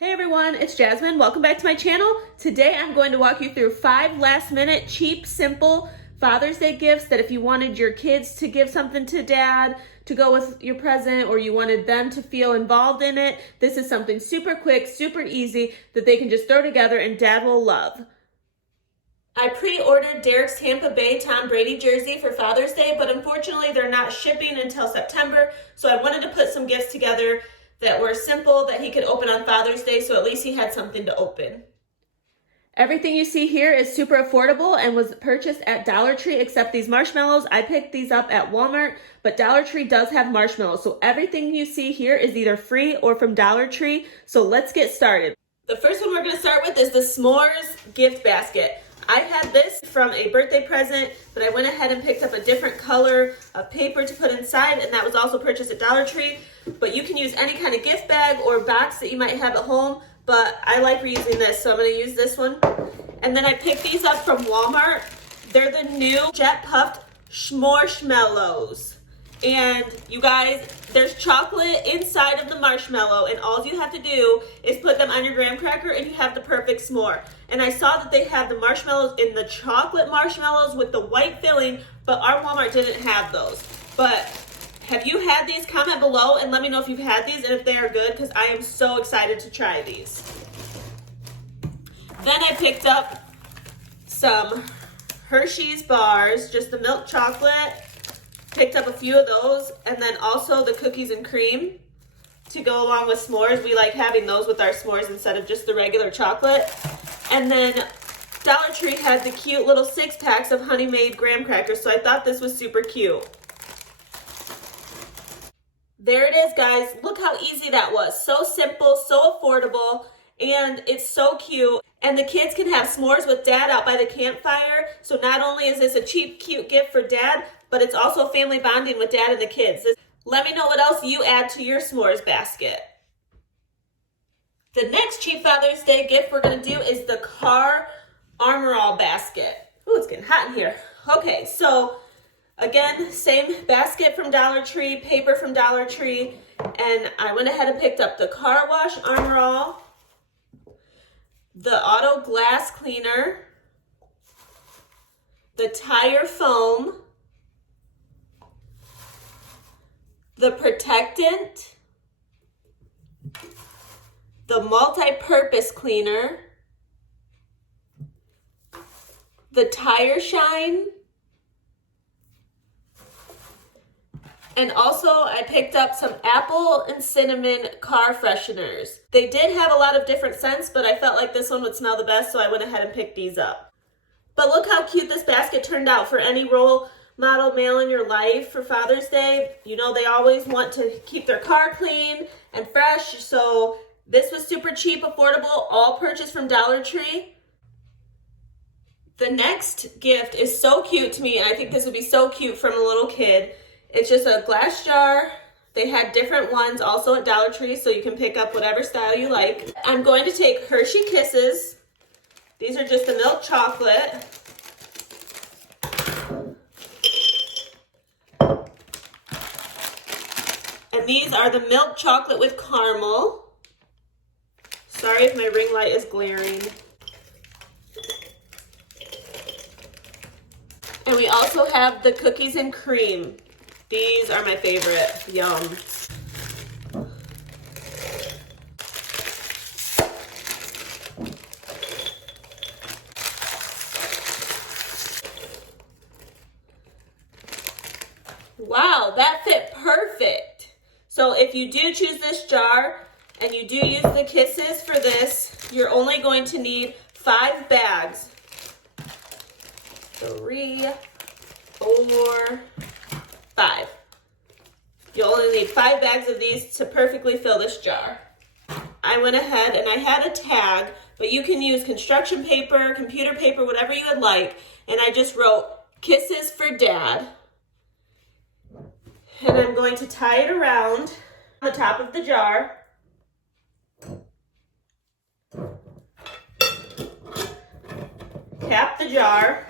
Hey everyone, it's Jasmine. Welcome back to my channel. Today I'm going to walk you through 5 last-minute, cheap, simple Father's Day gifts that if you wanted your kids to give something to dad to go with your present, or you wanted them to feel involved in it, this is something super quick, super easy that they can just throw together and dad will love. I pre-ordered Derek's Tampa Bay Tom Brady jersey for Father's Day, but unfortunately they're not shipping until September, so I wanted to put some gifts together that were simple that he could open on Father's Day, so at least he had something to open. Everything you see here is super affordable and was purchased at Dollar Tree except these marshmallows. I picked these up at Walmart, but Dollar Tree does have marshmallows, so everything you see here is either free or from Dollar Tree, so let's get started. The first one we're going to start with is the S'mores gift basket. I had this from a birthday present, but I went ahead and picked up a different color of paper to put inside, and that was also purchased at Dollar Tree. But you can use any kind of gift bag or box that you might have at home, but I like reusing this, so I'm going to use this one. And then I picked these up from Walmart. They're the new Jet Puffed S'mores. And you guys, there's chocolate inside of the marshmallow, and all you have to do is put them on your graham cracker and you have the perfect s'more. And I saw that they had the marshmallows in the chocolate marshmallows with the white filling, but our Walmart didn't have those. But have you had these? Comment below and let me know if you've had these and if they are good, because I am so excited to try these. Then I picked up some Hershey's bars, just the milk chocolate. Picked up a few of those, and then also the cookies and cream to go along with s'mores. We like having those with our s'mores instead of just the regular chocolate. And then Dollar Tree had the cute little 6-packs of Honey Made graham crackers, so I thought this was super cute. There it is, guys. Look how easy that was. So simple, so affordable, and it's so cute. And the kids can have s'mores with dad out by the campfire. So not only is this a cheap, cute gift for dad, but it's also family bonding with dad and the kids. Let me know what else you add to your s'mores basket. The next cheap Father's Day gift we're going to do is the car Armor All basket. Ooh, it's getting hot in here. Okay, so again, same basket from Dollar Tree, paper from Dollar Tree, and I went ahead and picked up the car wash Armor All, the auto glass cleaner, the tire foam, the protectant, the multi-purpose cleaner, the tire shine, and also I picked up some apple and cinnamon car fresheners. They did have a lot of different scents, but I felt like this one would smell the best, so I went ahead and picked these up. But look how cute this basket turned out for any role model male in your life for Father's Day. You know they always want to keep their car clean and fresh, so this was super cheap, affordable, all purchased from Dollar Tree. The next gift is so cute to me, and I think this would be so cute from a little kid. It's just a glass jar. They had different ones also at Dollar Tree, so you can pick up whatever style you like. I'm going to take Hershey Kisses. These are just the milk chocolate. And these are the milk chocolate with caramel. Sorry if my ring light is glaring. And we also have the cookies and cream. These are my favorite. Yum. Wow, that fit perfect. So if you do choose this jar and you do use the kisses for this, you're only going to need 5 bags. 3, 4, 5. You'll only need 5 bags of these to perfectly fill this jar. I went ahead and I had a tag, but you can use construction paper, computer paper, whatever you would like. And I just wrote, "Kisses for Dad." And I'm going to tie it around the top of the jar. Cap the jar.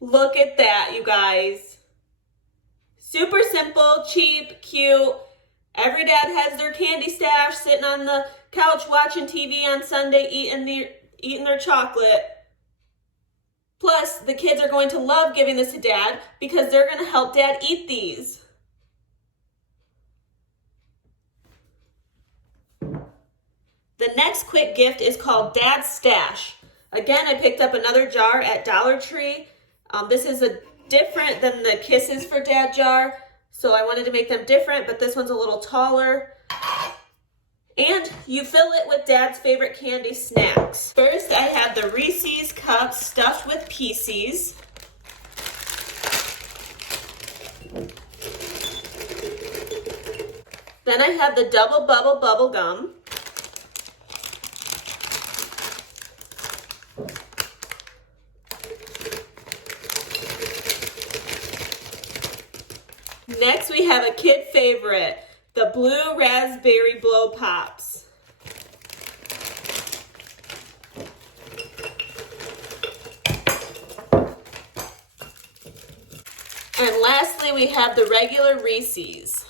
Look at that, you guys. Super simple, cheap, cute. Every dad has their candy stash, sitting on the couch watching TV on Sunday, eating their chocolate. Plus, the kids are going to love giving this to dad because they're going to help dad eat these. The next quick gift is called Dad's Stash. Again, I picked up another jar at Dollar Tree. This is different than the Kisses for Dad jar, so I wanted to make them different, but this one's a little taller. And you fill it with Dad's favorite candy snacks. First, I have the Reese's Cups stuffed with Pieces. Then I have the Double Bubble Bubble Gum. Next, we have a kid favorite, the Blue Raspberry Blow Pops. And lastly, we have the regular Reese's.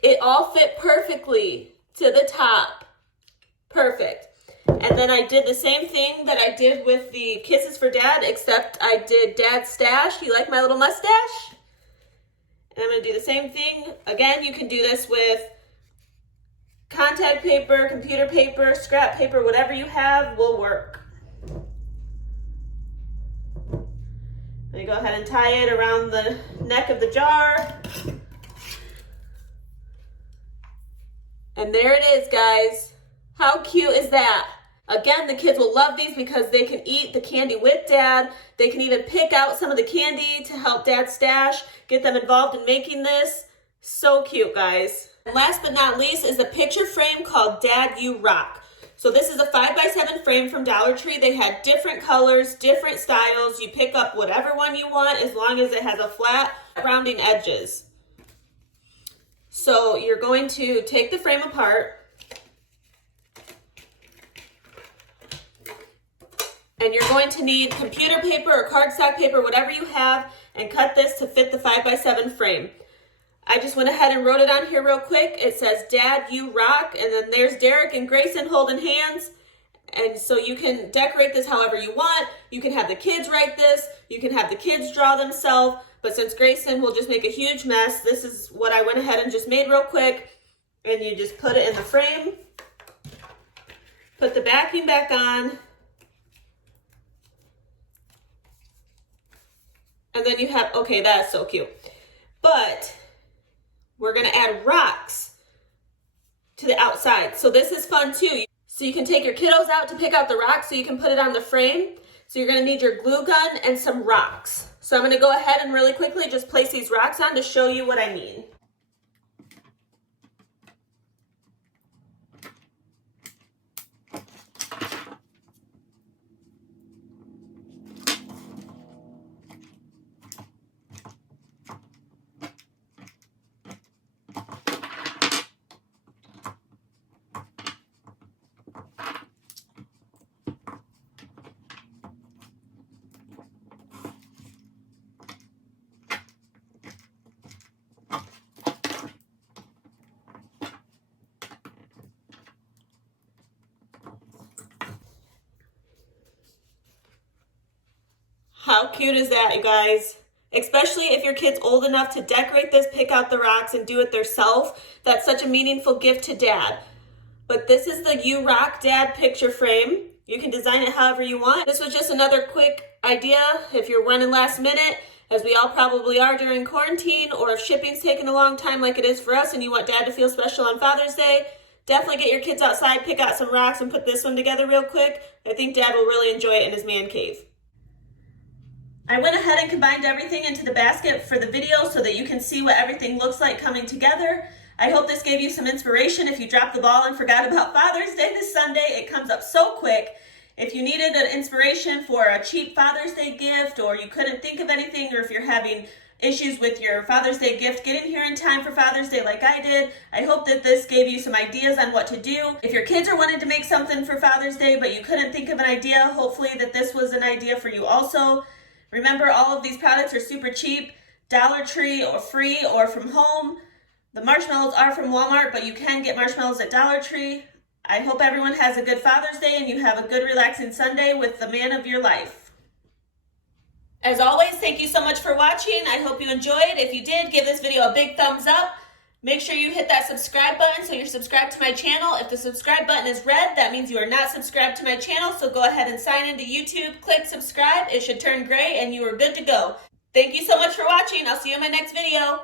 It all fit perfectly to the top. Perfect. And then I did the same thing that I did with the Kisses for Dad, except I did Dad's Stash. You like my little mustache? And I'm going to do the same thing. Again, you can do this with contact paper, computer paper, scrap paper, whatever you have will work. Let me go ahead and tie it around the neck of the jar. And there it is, guys. How cute is that? Again, the kids will love these because they can eat the candy with Dad. They can even pick out some of the candy to help Dad stash, get them involved in making this. So cute, guys. And last but not least is a picture frame called Dad You Rock. So this is a 5x7 frame from Dollar Tree. They had different colors, different styles. You pick up whatever one you want as long as it has a flat rounding edges. So you're going to take the frame apart. And you're going to need computer paper or cardstock paper, whatever you have, and cut this to fit the 5x7 frame. I just went ahead and wrote it on here real quick. It says, Dad, you rock. And then there's Derek and Grayson holding hands. And so you can decorate this however you want. You can have the kids write this. You can have the kids draw themselves. But since Grayson will just make a huge mess, this is what I went ahead and just made real quick. And you just put it in the frame. Put the backing back on. And then you have, okay, that's so cute. But we're gonna add rocks to the outside. So this is fun too. So you can take your kiddos out to pick out the rocks so you can put it on the frame. So you're gonna need your glue gun and some rocks. So I'm gonna go ahead and really quickly just place these rocks on to show you what I mean. How cute is that, you guys? Especially if your kid's old enough to decorate this, pick out the rocks, and do it themselves. That's such a meaningful gift to Dad. But this is the You Rock Dad picture frame. You can design it however you want. This was just another quick idea if you're running last minute, as we all probably are during quarantine, or if shipping's taking a long time like it is for us and you want Dad to feel special on Father's Day. Definitely get your kids outside, pick out some rocks, and put this one together real quick. I think Dad will really enjoy it in his man cave. I went ahead and combined everything into the basket for the video so that you can see what everything looks like coming together. I hope this gave you some inspiration if you dropped the ball and forgot about Father's Day this Sunday. It comes up so quick. If you needed an inspiration for a cheap Father's Day gift, or you couldn't think of anything, or if you're having issues with your Father's Day gift, get in here in time for Father's Day like I did. I hope that this gave you some ideas on what to do. If your kids are wanting to make something for Father's Day but you couldn't think of an idea, hopefully that this was an idea for you also. Remember, all of these products are super cheap, Dollar Tree or free or from home. The marshmallows are from Walmart, but you can get marshmallows at Dollar Tree. I hope everyone has a good Father's Day and you have a good relaxing Sunday with the man of your life. As always, thank you so much for watching. I hope you enjoyed. If you did, give this video a big thumbs up. Make sure you hit that subscribe button so you're subscribed to my channel. If the subscribe button is red, that means you are not subscribed to my channel, so go ahead and sign into YouTube, click subscribe. It should turn gray and you are good to go. Thank you so much for watching. I'll see you in my next video.